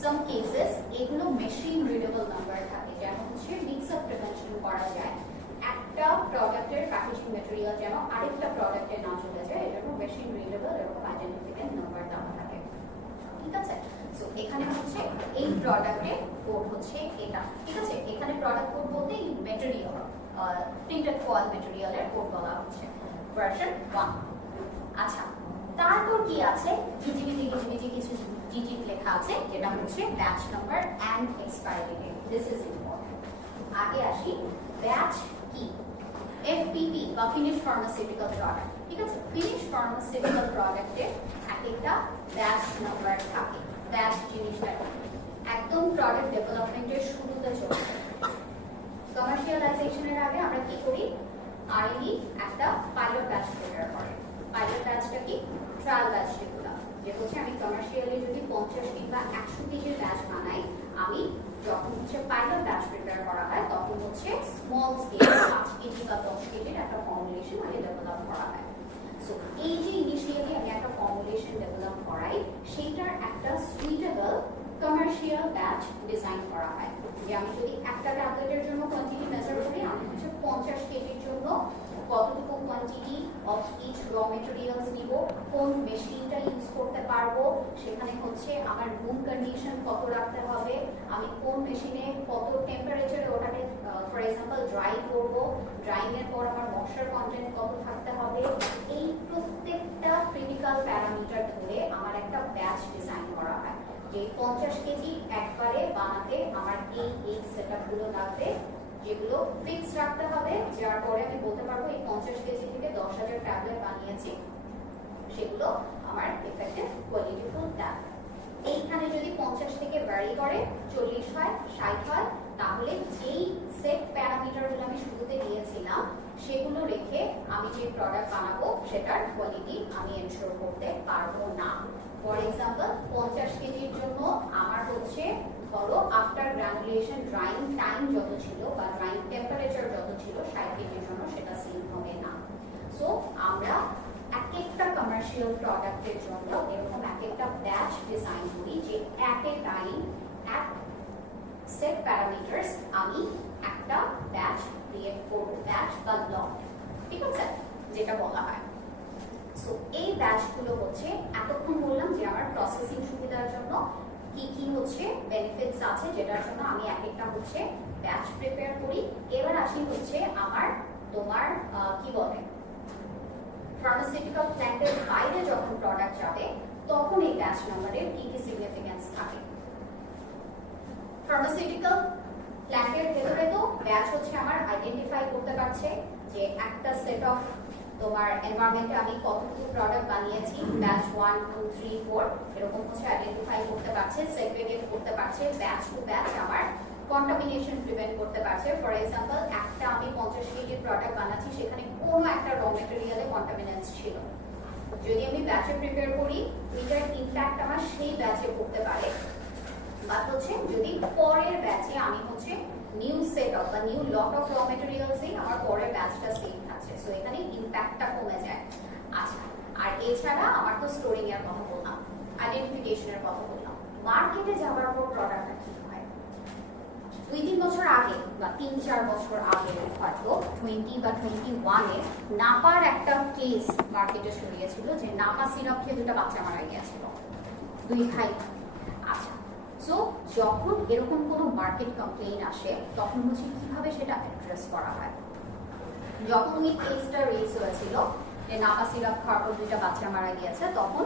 সাম কেসেস এগুলো মেশিন রিডেবল নাম্বার থাকে, যেন হচ্ছে মিক্স আপ প্রিভেনশন করা যায়। একটা প্রোডাক্টের প্যাকেজিং ম্যাটেরিয়াল যেন আরেকটা প্রোডাক্টে না চলে যায়, এর জন্য মেশিন রিডেবল এরকম আইডেন্টিফিকেশন নাম্বার দেওয়া থাকে। ঠিক আছে? সো এখানে হচ্ছে এই প্রোডাক্টের কোড হচ্ছে এটা। ঠিক আছে? এখানে প্রোডাক্ট কোড বলতে এই ম্যাটেরিয়াল, প্রিন্টেড ফয়েল ম্যাটেরিয়ালের কোড বলা হচ্ছে ভার্সন 1। আচ্ছা, তারপর কি আছে, গিজিবিজি কিছু ডিজিট লেখা আছে, যেটা হচ্ছে batch number and expiry date. This is important. আগে আসি ব্যাচ কি, এফপিপি বা ফিনিশ ফার্মাসিউটিক্যাল প্রোডাক্ট। ঠিক আছে? ফিনিশ ফার্মাসিউটিক্যাল প্রোডাক্টের একটা ব্যাচ নাম্বার থাকে। ব্যাচ জিনিসটা একদম প্রোডাক্ট ডেভেলপমেন্টের শুরুতে চলে, কমার্শিয়ালাইজেশনের আগে আমরা কি করি, আর&ডি একটা পাইলট ব্যাচ প্রিপেয়ার করে। পাইলট ব্যাচটা কি, ট্রায়াল ব্যাচ যেগুলো, যে হচ্ছে আমি কমার্শিয়ালি যদি 50 কিংবা 100 কেজির ব্যাচ বানাই, আমি যখন হচ্ছে পাইলট ব্যাচ প্রিপেয়ার করা হয় তখন হচ্ছে স্মল স্কেল 5 কেজি বা 10 কেজির একটা ফর্মুলেশন আগে ডেভেলপ করা হয়। সো এই যে ইনিশিয়ালি আমি একটা ফর্মুলেশন ডেভেলপ করাই, সেইটার একটা সুইটেবল কমার্শিয়াল ব্যাচ ডিজাইন করা হয়। যে আমি যদি একটা ট্যাবলেটের জন্য কোয়ান্টিটি মেজার করি, আমি হচ্ছে 50 কেজির জন্য কতটুকু quantity of each raw materials নিব, কোন মেশিনটা ইউজ করতে পারবো, সেখানে হচ্ছে আমার রুম কন্ডিশন কত রাখতে হবে, আমি কোন মেশিনে কত টেম্পারেচারে ওটাকে ফর এক্সাম্পল ড্রাই করব, ড্রাইং এর পর আমার ময়শ্চার কন্টেন্ট কত থাকতে হবে, এই প্রত্যেকটা ক্রিটিক্যাল প্যারামিটার ধরে আমার একটা ব্যাচ ডিজাইন করা হয়। যে 50 কেজি একবারে বানাতে আমার সেটআপগুলো লাগবে, যেগুলো ফিক্স রাখতে হবে, যার পরে আমি বলতে পারবো এই 50 কেজি থেকে 10,000 ট্যাবলেট বানিয়েছি, সেগুলো আমার ইফেক্টিভ কোয়ালিটিফুল ট্যাবলেট। এইখানে যদি 50 থেকে ভ্যারি করে 40 হয় 60 হয়, তাহলে যেই সেট প্যারামিটারগুলো আমি শুরুতে দিয়েছিলাম সেগুলো রেখে আমি যে প্রোডাক্ট বানাবো সেটার কোয়ালিটি আমি এনশিওর করতে পারবো না। ফর এক্সাম্পল 50 কেজির জন্য আমার হচ্ছে ধরো আফটার গ্রানুলেশন ড্রাইং টাইম যত ছিল বা ড্রাইং টেম্পারেচার যত ছিল 60 কেজির জন্য সেটা সেম হবে না। সো আমরা এক একটা কমার্শিয়াল প্রোডাক্টের জন্য এরকম এক একটা ব্যাচ ডিজাইন করি, যে এট এ টাইম এক সেট প্যারামিটারস আমি একটা ব্যাচ ক্রিয়েট করব, ব্যাচ বা লট, ঠিক আছে, যেটা বলা হয়। সো এই ব্যাচগুলো হচ্ছে এতক্ষণ বললাম যে আমার প্রসেসিং সুবিধার জন্য কি কি হচ্ছে বেনিফিটস আছে, যেটার জন্য আমি এক একটা হচ্ছে ব্যাচ প্রিপেয়ার করি। এবার আসি হচ্ছে আমার তোমার কি বলে ফার্মাসিউটিক্যাল প্ল্যান্টের বাইরে যখন প্রোডাক্ট যাবে তখন এই ব্যাচ নাম্বারের কি কি সিগনিফিকেন্স থাকে। ফার্মাসিউটিক্যাল প্ল্যান্টের ভেতরে তো ব্যাচ হচ্ছে আমার আইডেন্টিফাই করতে পারছে যে একটা সেট অফ তোমার এনভায়রনমেন্টে আমি কতটুকু প্রোডাক্ট বানিয়েছি, ব্যাচ 1 2 3 4 এরকম হচ্ছে আইডেন্টিফাই করতে পারছে, সেগ্রিগেট করতে পারছে, ব্যাচ টু ব্যাচ আমার কন্টামিনেশন প্রিভেন্ট করতে পারছে। ফর এক্সাম্পল একটা আমি 50 কেজির প্রোডাক্ট বানাচ্ছি, সেখানে কোনো একটা র মেটেরিয়ালে কন্টামিনেন্স ছিল, যদি আমি ব্যাচে প্রিপেয়ার করি এটার ইমপ্যাক্ট আমার সেই ব্যাচে পড়তে পারে। বা হচ্ছে যদি পরের ব্যাচে আমি হচ্ছে নিউ সেট অফ বা নিউ লট অফ র মেটেরিয়ালসে আমার পরের ব্যাচটা সেম থাকছে, সো এখানে ইমপ্যাক্টটা কমে যায়। আচ্ছা, আর এছাড়া আমার তো স্টোরিং এর কথা বললাম, আইডেন্টিফিকেশনের কথা বললাম। মার্কেটে যাওয়ার পর প্রোডাক্টটা কি হয়, 2-3 বছর আগে বা 3-4 বছর আগে হয়তো 20 বা 21-এ নাপার একটা কেস মার্কেটে ছড়িয়েছিল যে নাপা সিরাপ খেয়ে 2টা বাচ্চা মারা গিয়েছিল, 2 ভাই। আচ্ছা, সো যখন এরকম কোনো মার্কেট কমপ্লেইন আসে তখন হচ্ছে কিভাবে সেটা অ্যাড্রেস করা হয়। যখন ওই কেসটা রেজ হয়েছিল যে নাপা সিরাপ খাওয়ার পর 2টা বাচ্চা মারা গিয়েছে, তখন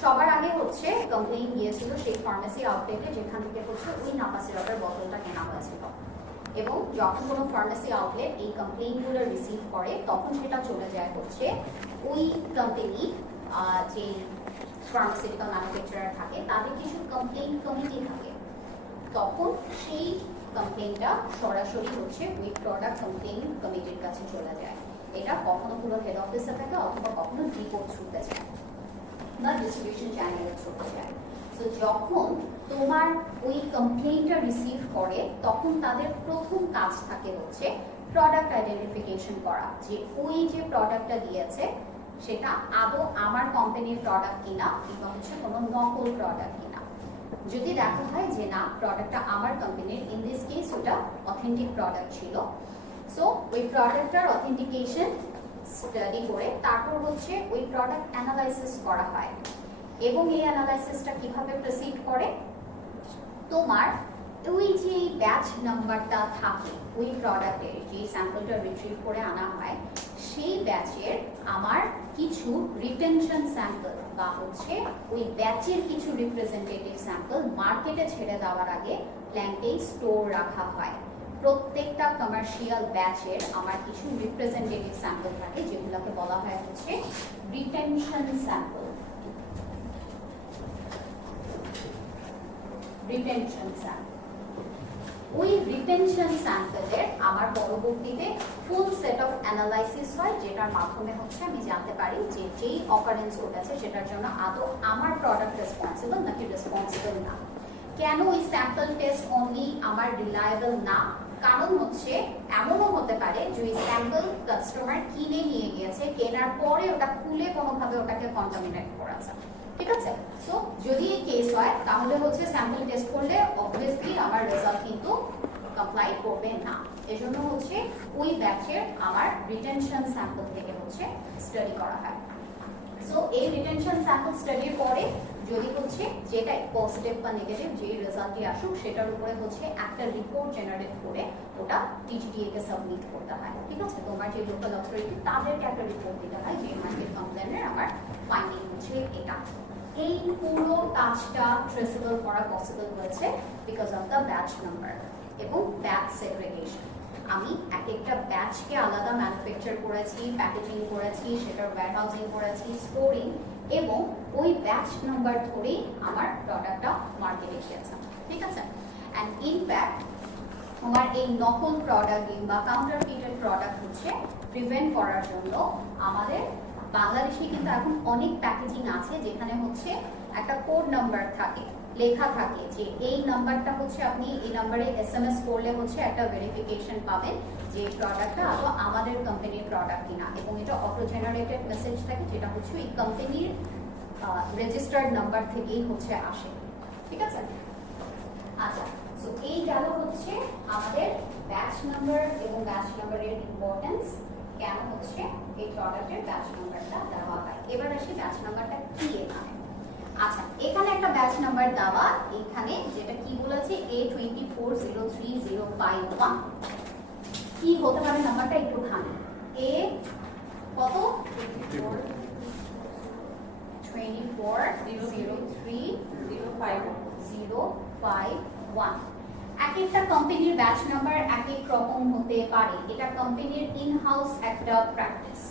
সবার আগে হচ্ছে কমপ্লেইন গিয়েছিল সেই ফার্মেসি আউটলেটে যেখান থেকে হচ্ছে ওই নাপা সিরাপের বোতলটা কেনা হয়েছিল। এবং যখন কোনো ফার্মেসি আউটলেট এই কমপ্লেইনগুলো রিসিভ করে তখন সেটা চলে যায় হচ্ছে ওই কোম্পানি, যে ফার্মাসিউটিক্যাল ম্যানুফ্যাকচারার থাকে তাদের কিছু কমপ্লেইন কমিটি থাকে, তখন সেই কমপ্লেইনটা সরাসরি হচ্ছে ওই প্রোডাক্ট কমপ্লেইন কমিটির কাছে চলে যায়। এটা কখনো পুরো হেড অফিসে থাকে অথবা কখনো ডিপোর্ট থ্রুতে যায় বা ডিস্ট্রিবিউশন চ্যানেলের থ্রুতে যায়। সো যখন তোমার ওই কমপ্লেইনটা রিসিভ করে তখন তাদের প্রথম কাজ থাকে হচ্ছে প্রোডাক্ট আইডেন্টিফিকেশন করা, যে ওই যে প্রোডাক্টটা দিয়েছে সেটা আদৌ আমার কোম্পানির প্রোডাক্ট কিনা কিংবা হচ্ছে কোনো নকল প্রোডাক্ট কিনা। যদি দেখা হয় যে না প্রোডাক্টটা আমার কোম্পানির, ইন দিস কেস ওটা অথেন্টিক প্রোডাক্ট ছিল, সো ওই প্রোডাক্টটার অথেন্টিকেশন স্টাডি করে তারপর হচ্ছে ওই প্রোডাক্ট অ্যানালাইসিস করা হয়। এবং এই অ্যানালাইসিসটা কিভাবে প্রসিড করে, তোমার ওই যে ব্যাচ নাম্বারটা থাকে ওই প্রোডাক্টের যে স্যাম্পলটা রিট্রিভ করে আনা হয় সেই ব্যাচের আমার কিছু রিটেনশন স্যাম্পল বা হচ্ছে ওই ব্যাচের কিছু রিপ্রেজেন্টেটিভ স্যাম্পল মার্কেটে ছেড়ে দেওয়ার আগে প্ল্যান্টেই স্টোর রাখা হয়। প্রত্যেকটা কমার্শিয়াল ব্যাচের আমার কিছু রিপ্রেজেন্টেটিভ স্যাম্পল থাকে যেগুলোকে বলা হয় হচ্ছে রিটেনশন স্যাম্পল। রিটেনশন স্যাম্পল, ওই রিটেনশন স্যাম্পলের আমার পরবর্তীতে ফুল সেট অফ অ্যানালাইসিস হয়, যেটার মাধ্যমে হচ্ছে আমি জানতে পারি যে যেই অকারেন্স ঘটেছে সেটার জন্য আদৌ আমার প্রোডাক্ট রেসপন্সিবল নাকি রেসপন্সিবল না। কেন ওই স্যাম্পল টেস্ট অনলি আমার রিলায়েবল না, কারণ হচ্ছে এমনও হতে পারে যে ওই স্যাম্পল কাস্টমার কিনে নিয়ে গিয়েছে, কেনার পরে ওটা খুলে কোনোভাবে ওটাকে কন্টামিনেট করেছে, ঠিক আছে। সো যদি এই কেস হয় তাহলে হচ্ছে স্যাম্পল টেস্ট করলে অবভিয়াসলি আমার রেজাল্ট কিন্তু কমপ্লাই করবে না। এজন্য হচ্ছে ওই ব্যাচের আমার রিটেনশন স্যাম্পল থেকে হচ্ছে স্টাডি করা হয়। সো এই রিটেনশন স্যাম্পল স্টাডির পরে যদি হচ্ছে যেটা পজিটিভ বা নেগেটিভ যে রেজাল্টই আসুক সেটার উপরে হচ্ছে একটা রিপোর্ট জেনারেট করে ওটা টিটিডিএ কে সাবমিট করতে হয়, ঠিক আছে। তোমার যে লোকাল অথরিটি তাদেরকে একটা রিপোর্ট দিতে হয় যে মার্কেট কমপ্লেনের আমার ফাইন্ডিং হচ্ছে এটা। এই পুরো কাজটা ট্রেসেবল করা পসিবল হয়েছে because of the batch number. এবং ব্যাচ সেগ্রিগেশন। আমি এক একটা ব্যাচকে আলাদা ম্যানুফ্যাকচার করেছি, প্যাকেজিং করেছি, সেটার ওয়্যারহাউজিং করেছি, স্টোরিং, এবং ওই ব্যাচ নাম্বার ধরেই আমার প্রোডাক্টটা মার্কেটে গিয়েছে। ঠিক আছে? অ্যান্ড ইনফ্যাক্ট আমার এই নকল প্রোডাক্ট বা কাউন্টারফিটেড প্রোডাক্ট হচ্ছে প্রিভেন্ট করার জন্য আমাদের বাংলাদেশে কিন্তু এখন অনেক প্যাকেজিং আছে যেখানে হচ্ছে একটা কোড নাম্বার থাকে, লেখা থাকে যে এই নাম্বারটা হচ্ছে আপনি এই নাম্বারে SMS করলে হচ্ছে একটা ভেরিফিকেশন পাবেন যে প্রোডাক্টটা আদৌ আমাদের কোম্পানির প্রোডাক্ট কিনা, এবং এটা অটো জেনারেটেড মেসেজ থাকে যেটা হচ্ছে ওই কোম্পানির রেজিস্টার্ড নাম্বার থেকেই হচ্ছে আসে। ঠিক আছে? আচ্ছা, সো এই গেল হচ্ছে আমাদের ব্যাচ নাম্বার এবং ব্যাচ নাম্বারের ইম্পর্টেন্স, কেন হচ্ছে এই প্রোডাক্টের ব্যাচ নাম্বারটা দেওয়া হয়। এবার আসি ব্যাচ নাম্বারটা কি এখানে। আচ্ছা, এখানে একটা ব্যাচ নাম্বার দেওয়া, এখানে যেটা কি বলেছে A2403051, কি হতে পারে নাম্বারটা একটু খানি। A কত? 2403051। এক একটা কোম্পানির ব্যাচ নাম্বার এক এক রকম হতে পারে, এটা কোম্পানির ইন হাউস একটা প্র্যাকটিস।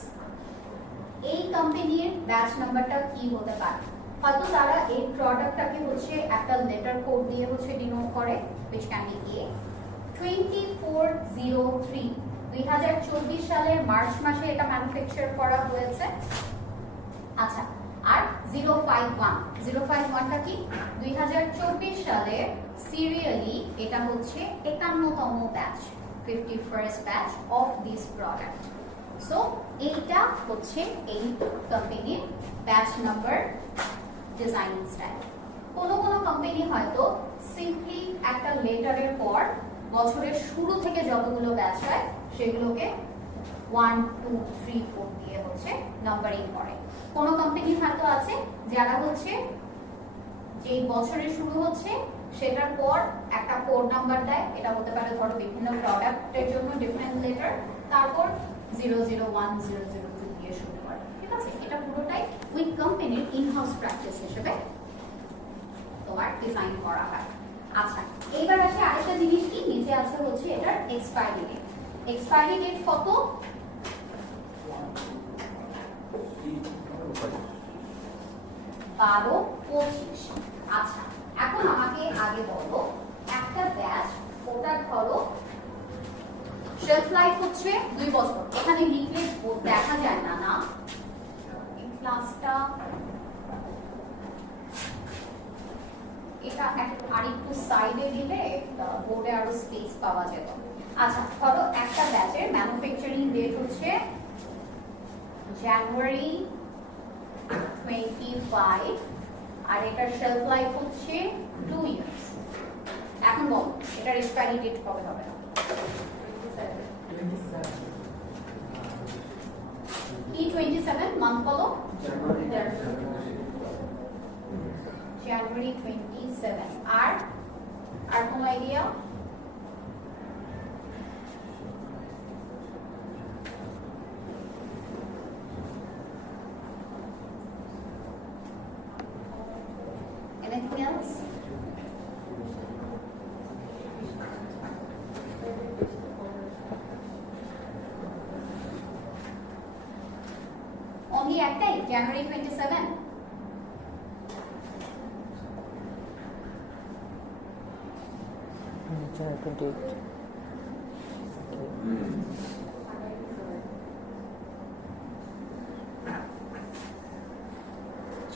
এই কোম্পানির ব্যাচ নাম্বারটা কি হতে পারে? হয়তো তারা এই প্রোডাক্টটাকে হচ্ছে একটা লেটার কোড দিয়ে হচ্ছে ডিনোট করে, which can be A 2403, 2024 সালের মার্চ মাসে এটা ম্যানুফ্যাকচার করা হয়েছে। আচ্ছা, আর 051টা কি? 2024 সালের সিরিয়ালি এটা হচ্ছে 51তম batch, 51st batch of this product. So এইটা হচ্ছে এই কোম্পানির ব্যাচ নাম্বার ডিজাইনিং স্টাইল। কোনো কোনো কোম্পানি হয়তো সিম্পলি একটা লেটারের পর বছরের শুরু থেকে যতগুলো ব্যাচ হয় সেগুলোকে 1 2 3 4 দিয়ে হচ্ছে নাম্বারিং করে। কোনো কোম্পানি হয়তো আছে যারা হচ্ছে যে বছরের শুরু হচ্ছে সেটার পর একটা কোড নাম্বার দেয়, এটা হতে পারে ধরো বিভিন্ন প্রোডাক্টের জন্য ডিফারেন্ট লেটার, তারপর 001 002 দিয়ে শুরু করে। ঠিক আছে? এটা পুরোটাই ওই কোম্পানির ইন হাউস প্র্যাকটিস হিসেবে তোমার ডিজাইন করা হয়। আচ্ছা, এবার আসে আরেকটা জিনিস, কি নিচে আছে হচ্ছে এটার এক্সপায়ারি ডেট। এক্সপায়ারি ডেট কত? 12-25। আচ্ছা, এখন আমাকে আগে বলো একটা ব্যাচ, ওটা ধরো শেলফ লাইফ হচ্ছে 2 বছর, এখানে লিখলে দেখা যায় না, না এই ক্লাসটা এটা আরেকটু সাইডে দিলে বোর্ডে আরো স্পেস পাওয়া যেত। আচ্ছা, ধরো একটা ব্যাচের ম্যানুফ্যাকচারিং ডেট হচ্ছে জানুয়ারি 25 আর এটার শেলফ লাইফ হচ্ছে 2 ইয়ার্স। এখন বল এটার এক্সপায়ারি ডেট কবে হবে? কি 27 মান্থ বলো? জানুয়ারি 27। আর কোনো আইডিয়া? Anything else? Only একটাই, January 27? January 28.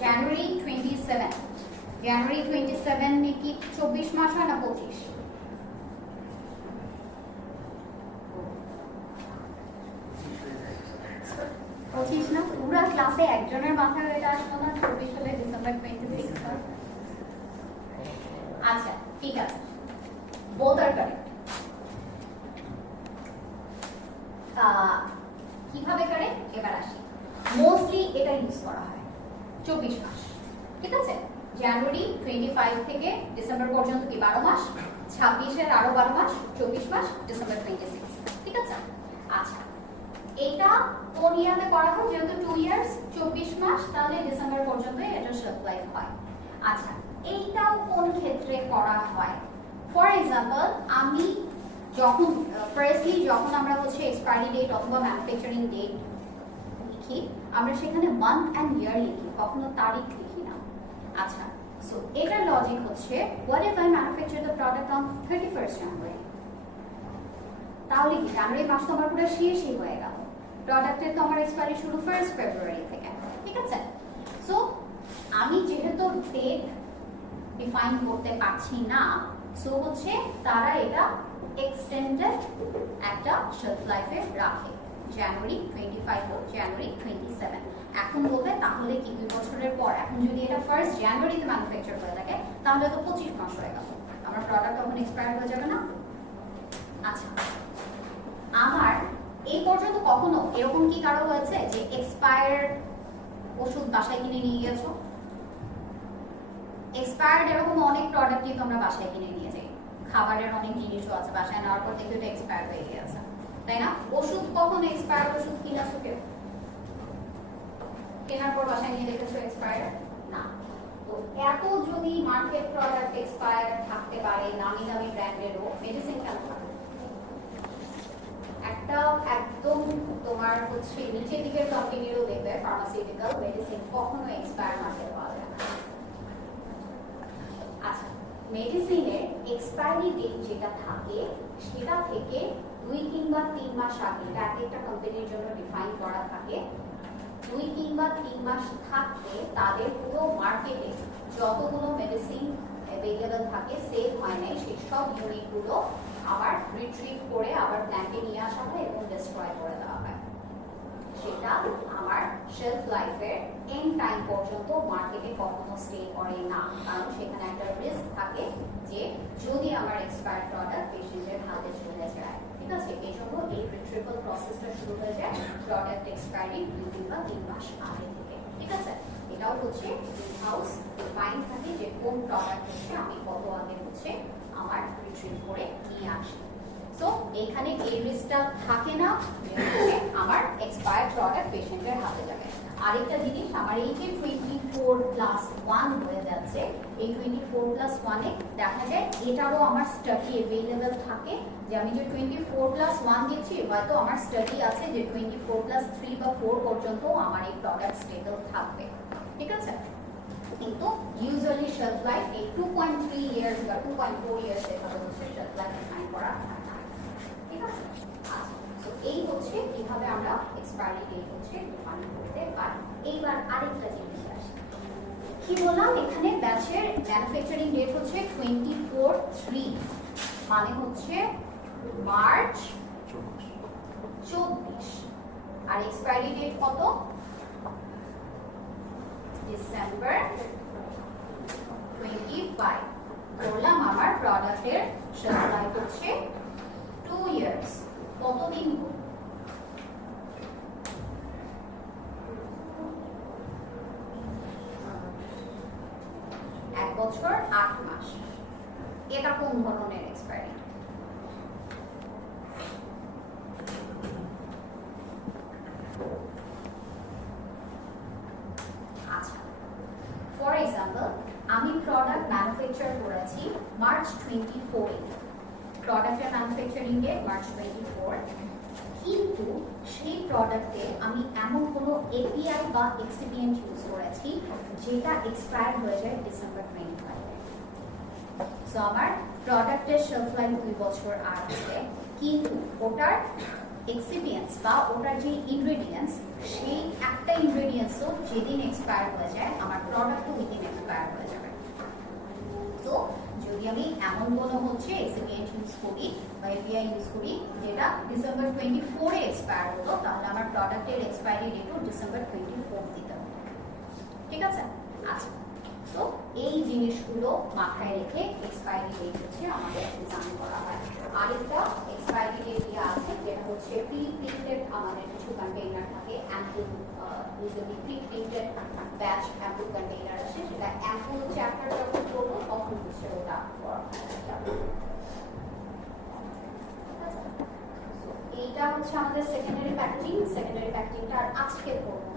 January 27. January 27 में की 24 मास है ना 25? পঁচিশ না, পুরো ক্লাসে একজনের মাথায় এটা আসলো না 24 হলে ডিসেম্বর 26 হয়। আচ্ছা, ঠিক আছে, both are correct. কিভাবে করে এবার আসি। মোস্টলি এটা ইউজ করা হয় 24 মাস। ঠিক আছে? জানুয়ারি 25 থেকে ডিসেম্বর পর্যন্ত কি 12 মাস, 26-এর আরো 12 মাস, 24 মাস, ডিসেম্বর 26। ঠিক আছে? আচ্ছা, এটা কোন ইয়ারে করা হয়? যেহেতু 2 ইয়ার্স 24 মাস, তাহলে ডিসেম্বর পর্যন্ত এটা শেলফ লাইফ হয়। আচ্ছা, এইটাও কোন ক্ষেত্রে করা হয়? ফর এক্সাম্পল আমি যখন ফার্স্টলি যখন আমরা হচ্ছে এক্সপায়ারি ডেট অথবা ম্যানুফ্যাকচারিং ডেট লিখি, আমরা সেখানে মান্থ অ্যান্ড ইয়ার লিখি, কখনো তারিখ লিখি না। আচ্ছা, সো এটার লজিক হচ্ছে what if I manufacture the product on 31st জানুয়ারি, তাহলে কি জানুয়ারি মাস তো আমার পুরো শেষই হয়ে গেল, প্রোডাক্টের তো আমার এক্সপায়ারি শুরু 1st ফেব্রুয়ারি থেকে, ঠিক আছে? সো আমি যেহেতু ডেট ডিফাইন করতে পারছি না, সো হচ্ছে তারা এটা এক্সটেন্ডেড একটা শেলফ লাইফে রাখে, জানুয়ারি 25 টু জানুয়ারি 27। এখন বলবে তাহলে কি 2 বছরের পর, এখন যদি এটা 1st জানুয়ারিতে ম্যানুফ্যাকচার করে থাকে তাহলে তো 25 মাস হয়ে গেল, আমার প্রোডাক্ট তখন এক্সপায়ার হয়ে যাবে না? আচ্ছা, আমার এই পর্যন্ত কখনো এরকম কি কারো হয়েছে যে এক্সপায়ার ওষুধ বাসায় কিনে নিয়ে গেছো? এক্সপায়ার্ড এরকম অনেক প্রোডাক্টই তোমরা বাসায় কিনে নিয়ে যাই, খাবারের অনেক জিনিসও আছে বাসায় নেওয়ার পর দেখে এটা এক্সপায়ার হয়ে গেছে, তাই না? ওষুধ কখনো এক্সপায়ার্ড ওষুধ কিনেছো কেউ? কেনার পর বাসায় নিয়ে দেখেছো এক্সপায়ার? না। তো এত যদি মার্কেট প্রোডাক্ট এক্সপায়ার থাকতে পারে, নামি দামি ব্র্যান্ডেরও, মেডিসিন কেন থাকে? একটা একদম তোমার হচ্ছে নিচের দিকের কোম্পানিরও দেখবে ফার্মাসিউটিক্যাল মেডিসিন কখনো এক্সপায়ার মার্কেট পাওয়া যায় না। আচ্ছা, মেডিসিনের এক্সপায়ারি ডেট যেটা থাকে সেটা থেকে 2 কিংবা 3 মাস আগে, এটা একটা কোম্পানির জন্য ডিফাইন করা থাকে, 2 কিংবা 3 মাস থাকতে তাদের পুরো মার্কেটে যতগুলো মেডিসিন অ্যাভেলেবল থাকে সেল হয় নাই সেই সব ইউনিটগুলো আবার রিট্রিভ করে আবার প্ল্যান্টে নিয়ে আসা হয় এবং ডিস্ট্রয় করে দেওয়া হয়। সেটা আমার শেলফ লাইফের এন্ড টাইম পর্যন্ত মার্কেটে কখনো স্টে করে না, কারণ সেখানে একটা রিস্ক থাকে যে যদি আমার এক্সপায়ার্ড প্রোডাক্ট পেশেন্টের হাতে চলে যায়, ঠিক আছে? এই জন্য এই রিট্রিভাল প্রসেসটা শুরু হয়ে যায় প্রোডাক্ট এক্সপায়ারি 2 কিংবা 3 মাস আগে থেকে, ঠিক আছে? এটাও হচ্ছে ইন-হাউস ডিফাইন থাকে যে কোন প্রোডাক্ট হচ্ছে আমি কত আগে হচ্ছে আমার রিট্রিভ করে নিয়ে আসি। সো এখানে এই রিস্কটা থাকে না যে হচ্ছে আমার এক্সপায়ার্ড প্রোডাক্ট পেশেন্টের হাতে যাবে। আরেকটা জিনিস, আমার এই যে 24+1 হয়ে যাচ্ছে, এই 24+1 এ দেখা যায় এটারও আমার স্টাডি অ্যাভেলেবল থাকে, যে আমি যে 24+1 দিচ্ছি হয়তো আমার স্টাডি আছে যে 24+3 বা 4 পর্যন্ত আমার এই প্রোডাক্ট স্টেবল থাকবে, ঠিক আছে? কিন্তু ইউজুয়ালি শেলফ লাইফ এই 2.3 ইয়ার্স বা 2.4 ইয়ার্স এভাবে হচ্ছে শেলফ লাইফ ডিফাইন করা থাকে, ঠিক আছে? আচ্ছা, সো এই হচ্ছে কিভাবে আমরা এক্সপায়ারি ডেট হচ্ছে ডিফাইন করতে পারি। এইবার আরেকটা জিনিস আসে, কি বললাম এখানে ব্যাচের ম্যানুফ্যাকচারিং ডেট হচ্ছে 24/3, মানে হচ্ছে মার্চ 24, আর এক্সপায়ারি ডেট কত? ডিসেম্বর 25। বললাম আমার প্রোডাক্টের শেলফ লাইফ হচ্ছে 2 ইয়ার্স। কতদিন? 1 বছর 8 মাস। এটা কোন ধরনের এক্সপায়ারি? আচ্ছা, ফর এক্সাম্পল আমি প্রোডাক্ট ম্যানুফ্যাকচার করেছি মার্চ 24, প্রোডাক্টের ম্যানুফ্যাকচারিং ডেট মার্চ 24, কিন্তু সেই প্রোডাক্টে আমি এমন কোনো এপিআই বা এক্সিপিয়েন্ট ইউজ করেছি যেটা এক্সপায়ার হয়ে যায় ডিসেম্বর 25। সো আমার প্রোডাক্টের শেলফ লাইফ 2 বছর আর আছে, কিন্তু ওটার এক্সিপিয়েন্টস বা ওটার যে ইনগ্রেডিয়েন্টস, সেই একটা ইনগ্রেডিয়েন্টসও যেদিন এক্সপায়ার হয়ে যায় আমার প্রোডাক্টও ওই দিন এক্সপায়ার হয়ে যাবে। তো যদি আমি এমন কোনো হচ্ছে এক্সিপিয়েন্ট ইউজ করি বা এপিআই ইউজ করি যেটা ডিসেম্বর 24 এ এক্সপায়ার হলো, তাহলে আমার প্রোডাক্টের এক্সপায়ারি ডেটও ডিসেম্বর 24 দিতে হবে, ঠিক আছে? আচ্ছা, তো এই জিনিসগুলো মাথায় রেখে এক্সপায়ারি ডেট হচ্ছে আমাদের ডিজাইন করা হয়। আরেকটা এক্সপায়ারি ডেট দেওয়া আছে যেটা হচ্ছে প্রি প্রিন্টেড, আমাদের কিছু কন্টেইনার থাকে ampoule, usually pre printed batch ampoule container আছে, সেটা অ্যাম্পুল চ্যাপ্টার যখন করবো তখন হচ্ছে ওটা এইটা হচ্ছে আমাদের সেকেন্ডারি প্যাকেজিং। সেকেন্ডারি প্যাকেজিংটা আর আজকে করবো